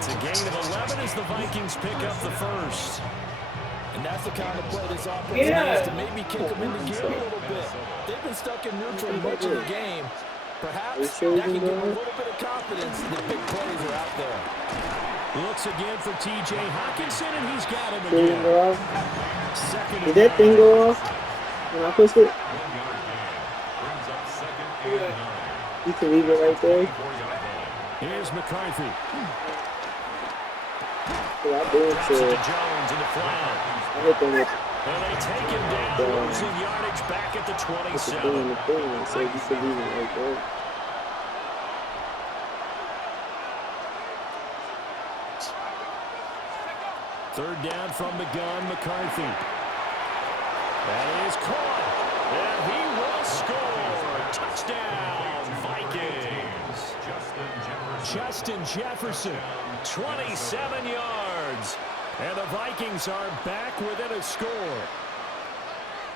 It's a gain of 11 as the Vikings pick up the first. And that's the kind of play this offense needs to maybe kick them into gear a little bit. They've been stuck in neutral much of the game. Perhaps that can give them a little bit of confidence that big plays are out there. Looks again for T.J. Hawkinson, and he's got him again. Second. Did that thing go off when I pushed it? You can leave it right there. Here's McCarthy. Yeah, I did to Jones in the flat. I hit them with And they take him down, losing yardage back at the 27. So you can leave it right there. Third down from the gun, McCarthy. That is caught. And he will score. Touchdown, Vikings. Justin Jefferson, 27 yards. And the Vikings are back within a score.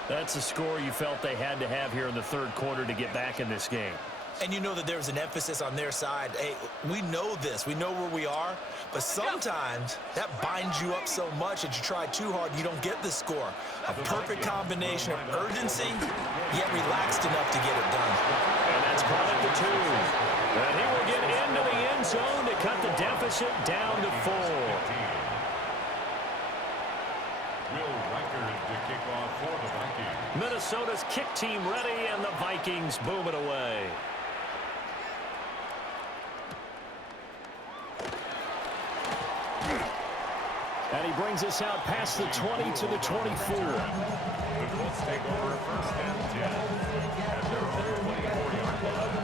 That's a score you felt they had to have here in the third quarter to get back in this game. And you know that there's an emphasis on their side. Hey, we know this. We know where we are. But sometimes that binds you up so much that you try too hard, you don't get the score. A perfect combination of urgency, yet relaxed enough to get it done. And that's caught at the 2. And he will get into the end zone to cut the deficit down to 4. Minnesota's kick team ready, and the Vikings boom it away. And he brings us out past the 20 to the 24. The Colts take over first and 10 at their own 24-yard line.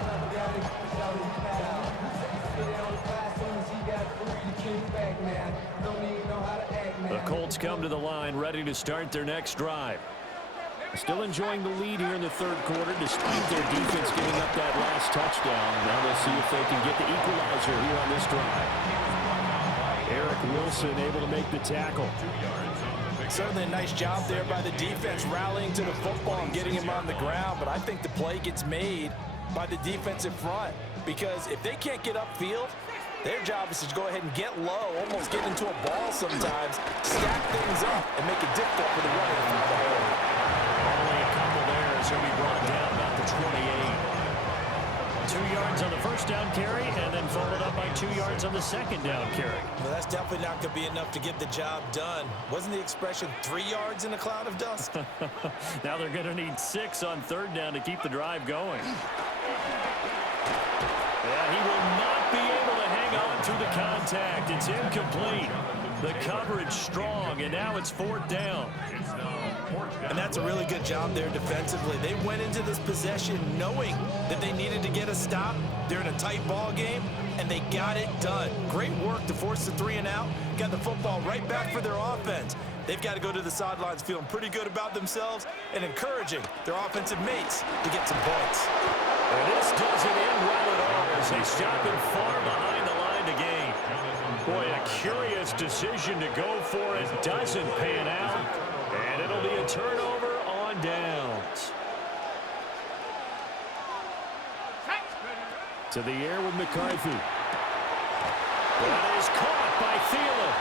The Colts come to the line ready to start their next drive. Still enjoying the lead here in the third quarter despite their defense giving up that last touchdown. Now they'll see if they can get the equalizer here on this drive. Eric Wilson able to make the tackle. Certainly a nice job there by the defense rallying to the football and getting him on the ground, but I think the play gets made by the defensive front because if they can't get upfield, their job is to go ahead and get low, almost get into a ball sometimes, stack things up, and make it difficult for the running football. Only a couple there as he'll be brought down about the 28. 2 yards on the first down carry, and then followed up by 2 yards on the second down carry. Well, that's definitely not going to be enough to get the job done. Wasn't the expression 3 yards in a cloud of dust? Now they're going to need 6 on third down to keep the drive going. Yeah, he will not be able to hang on to the contact. It's incomplete. The coverage strong, and now it's fourth down. And that's a really good job there defensively. They went into this possession knowing that they needed to get a stop. They're in a tight ball game, and they got it done. Great work to force the 3 and out. Got the football right back for their offense. They've got to go to the sidelines feeling pretty good about themselves and encouraging their offensive mates to get some points. And this doesn't end well at all as they stop him far behind the line to gain. Boy, a curious decision to go for it doesn't pan out. And it'll be a turnover on downs. To the air with McCarthy. That is caught by Thielen.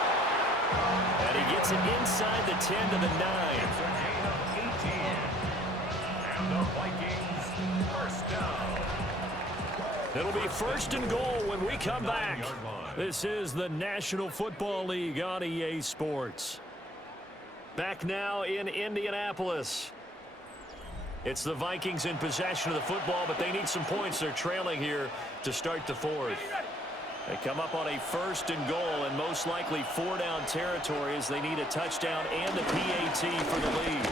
And he gets it inside the 10 to the 9. And the Vikings first down. It'll be first and goal when we come back. This is the National Football League on EA Sports. Back now in Indianapolis. It's the Vikings in possession of the football, but they need some points. They're trailing here to start the fourth. They come up on a first and goal, and most likely 4-down territory as they need a touchdown and a PAT for the lead.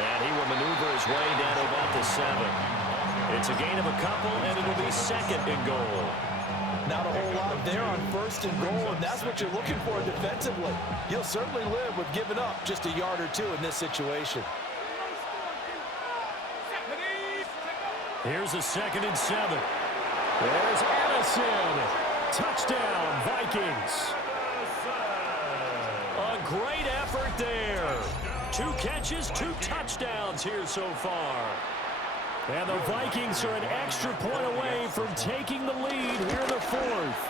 And he will maneuver his way down to about the 7. It's a gain of a couple, and it'll be second and goal. Not a whole lot there on first and goal, and that's what you're looking for defensively. You'll certainly live with giving up just a yard or 2 in this situation. Here's a 2nd and 7. There's Addison. Touchdown, Vikings. A great effort there. 2 catches, 2 touchdowns here so far. And the Vikings are an extra point away from taking the lead here in the fourth.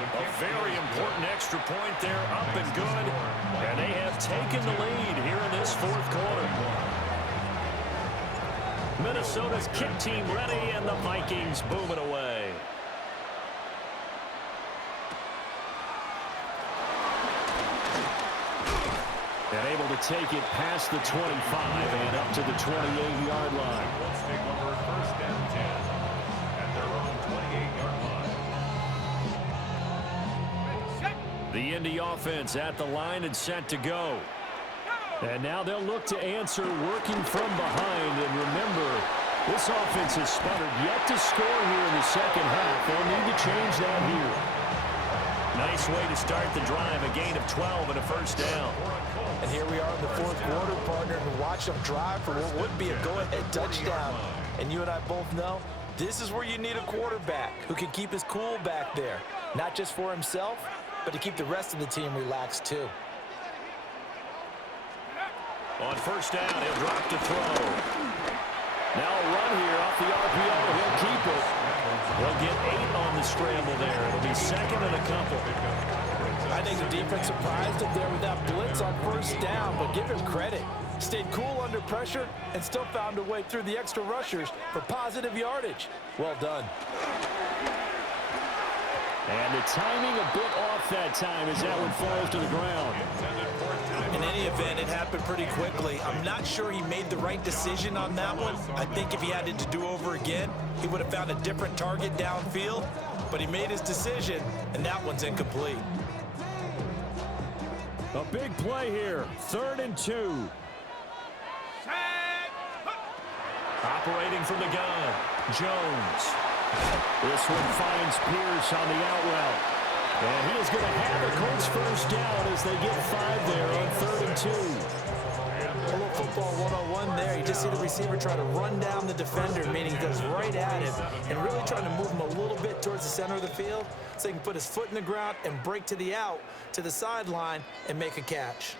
A very important extra point there, up and good. And they have taken the lead here in this fourth quarter. Minnesota's kick team ready, and the Vikings boom it away. And able to take it past the 25 and up to the 28-yard line. Let's take over first and 10 at their own 28-yard line. The Indy offense at the line and set to go. And now they'll look to answer working from behind. And remember, this offense has sputtered yet to score here in the second half. They'll need to change that here. Nice way to start the drive, a gain of 12 and a first down. And here we are in the fourth quarter, partner, and watch them drive for what would be a go-ahead touchdown. And you and I both know this is where you need a quarterback who can keep his cool back there. Not just for himself, but to keep the rest of the team relaxed too. On first down, he'll drop to throw. Now a run here off the RPO. He'll keep it. He'll get 8 on the scramble there. It'll be second and a couple. I think the defense surprised him there with that blitz on first down, but give him credit. Stayed cool under pressure and still found a way through the extra rushers for positive yardage. Well done. And the timing a bit off that time as that one falls to the ground. In any event, it happened pretty quickly. I'm not sure he made the right decision on that one. I think if he had it to do over again, he would have found a different target downfield. But he made his decision, and that one's incomplete. A big play here. 3rd and 2. Operating from the gun, Jones. This one finds Pierce on the out route. And he is going to have the Colts first down as they get 5 there on 3rd and 2. A little football 101 there. You just see the receiver try to run down the defender, meaning he goes right at him, and really trying to move him a little bit towards the center of the field so he can put his foot in the ground and break to the out, to the sideline, and make a catch.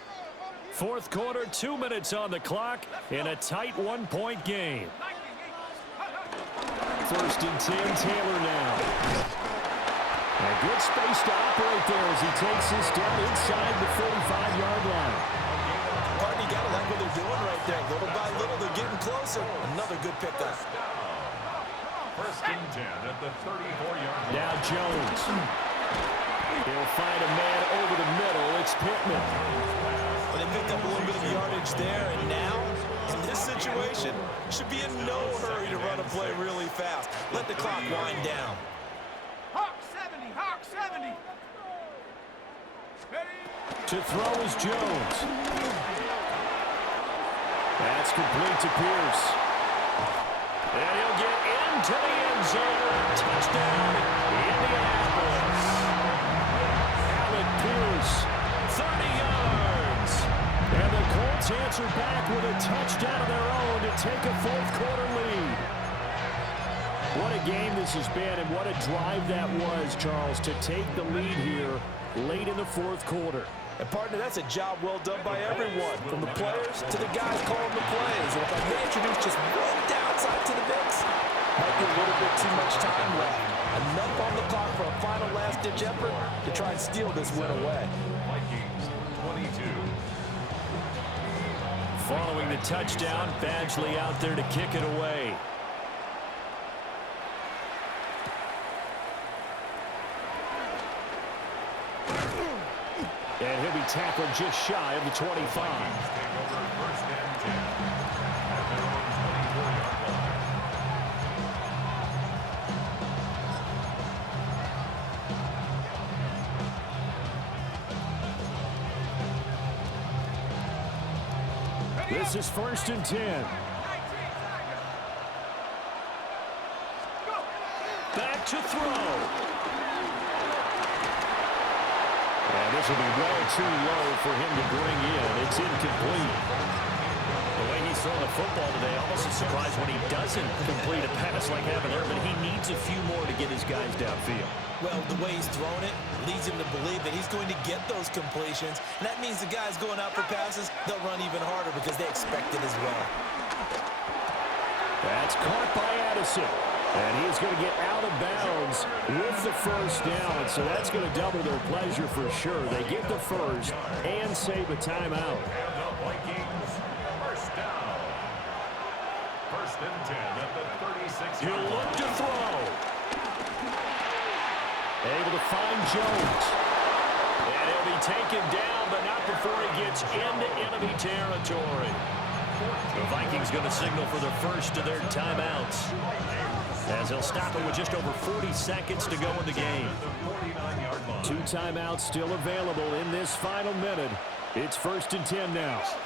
Fourth quarter, 2 minutes on the clock in a tight 1-point game. 1st and 10, Taylor now. And good space to operate there as he takes this down inside the 45-yard line. Partner, you got to like what they're doing right there. Little by little, they're getting closer. Another good pickup. 1st and 10 at the 34-yard line. Now Jones. He'll find a man over the middle. It's Pittman. Well, they picked up a little bit of yardage there, and now, in this situation, should be in no hurry to run a play really fast. Let the clock wind down. Hawk 70, Hawk 70. To throw is Jones. That's complete to Pierce. And he'll get into the end zone. Touchdown, Indianapolis. Alec Pierce, 30 yards. And the Colts answer back with a touchdown of their own to take a fourth quarter lead. What a game this has been, and what a drive that was, Charles, to take the lead here late in the fourth quarter. And, partner, that's a job well done by everyone, from the players to the guys calling the plays. And if I may introduce just one downside to the mix, might be a little bit too much time left. Enough on the clock for a final last-ditch effort to try and steal this win away. Vikings 22. Following the touchdown, Badgley out there to kick it away. And he'll be tackled just shy of the 25. Take over 1st and 10 at their own 24-yard line. This is 1st and 10. Back to throw. And this will be well too low for him to bring in. It's incomplete. The way he's throwing the football today, almost a surprise when he doesn't complete a pass like that there, but he needs a few more to get his guys downfield. Well, the way he's thrown it leads him to believe that he's going to get those completions. And that means the guys going out for passes, they'll run even harder because they expect it as well. That's caught by Addison. And he's going to get out of bounds with the first down, so that's going to double their pleasure for sure. They get the first and save a timeout. And the Vikings, first down. First and 10 at the 36. He'll look to throw. Able to find Jones. And he'll be taken down, but not before he gets into enemy territory. The Vikings going to signal for the first of their timeouts, as they'll stop it with just over 40 seconds to go in the game. 2 timeouts still available in this final minute. It's first and 10 now. 60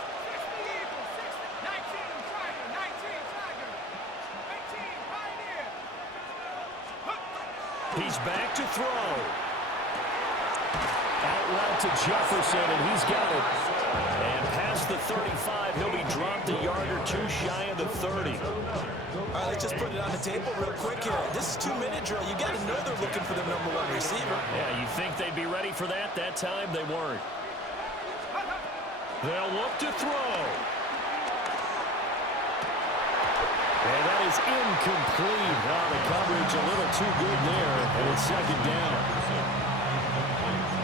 Eagles, 60, 19 Tiger, 19 Tiger, 18 Pioneer. He's back to throw. Out route to Jefferson, and he's got it. And past the 35, he'll be dropped a yard or two shy of the 30. All right, let's just put it on the table real quick here. This is 2-minute drill. You got to know they're looking for their number 1 receiver. Yeah, you think they'd be ready for that? That time they weren't. They'll look to throw. And that is incomplete. Wow, the coverage a little too good there, and it's second down.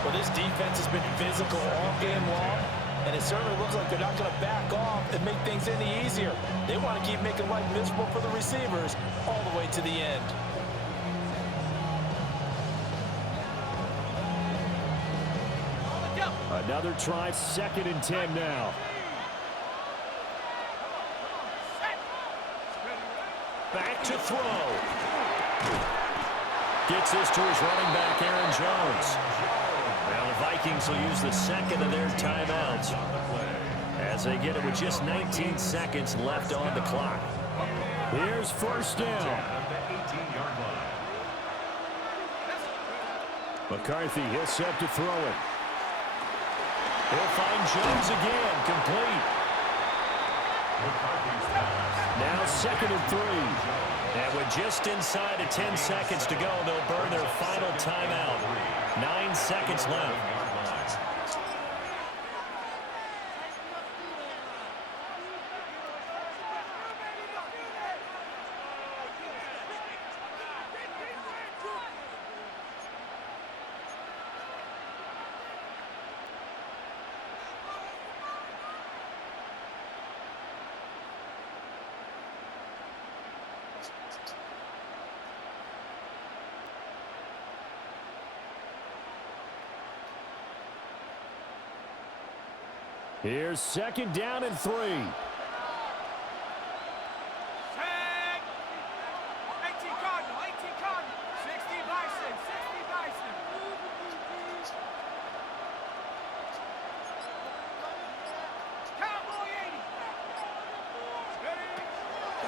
Well, this defense has been physical all game long, and it certainly looks like they're not going to back off and make things any easier. They want to keep making life miserable for the receivers all the way to the end. Another try, second and 10 now. Back to throw. Gets this to his running back, Aaron Jones. Well, the Vikings will use the second of their timeouts as they get it with just 19 seconds left on the clock. Here's first down. McCarthy, he'll set to throw it. He'll find Jones again, complete. Now second and 3. And with just inside of 10 seconds to go, they'll burn their final timeout. 9 seconds left. Here's second down and 3. Set. 18 Cardinal, 18 Cardinal, 60 Bison, 60 Bison. Cowboy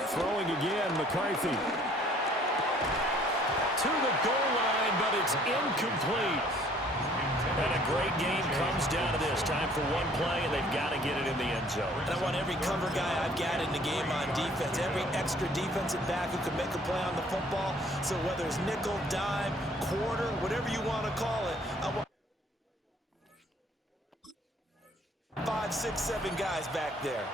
80. Throwing again, McCarthy. To the goal line, but it's incomplete. And a great game comes down to this. Time for one play, and they've got to get it in the end zone. And I want every cover guy I've got in the game on defense, every extra defensive back who can make a play on the football. So whether it's nickel, dime, quarter, whatever you want to call it, I want 5, 6, 7 guys back there.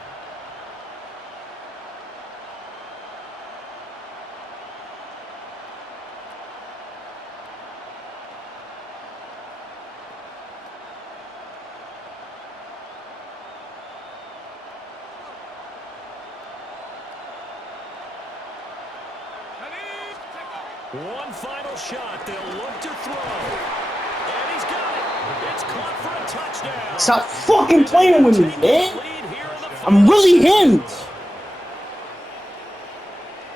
One final shot. They'll look to throw. And he's got it. It's caught for a touchdown. Stop fucking playing with me, man. I'm really him.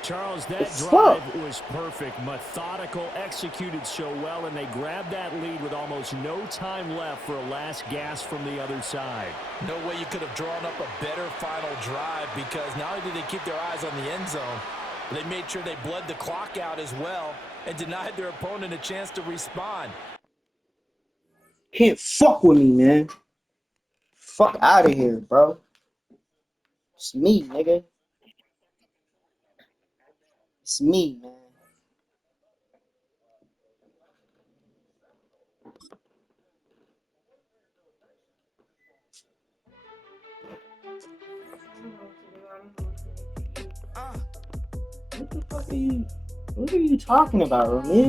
Charles, that drive was perfect, methodical, executed so well, and they grabbed that lead with almost no time left for a last gasp from the other side. No way you could have drawn up a better final drive, because not only did they keep their eyes on the end zone, they made sure they bled the clock out as well and denied their opponent a chance to respond. Can't fuck with me, man. Fuck out of here, bro. It's me, nigga. It's me, man. What the fuck are you? What are you talking about, man?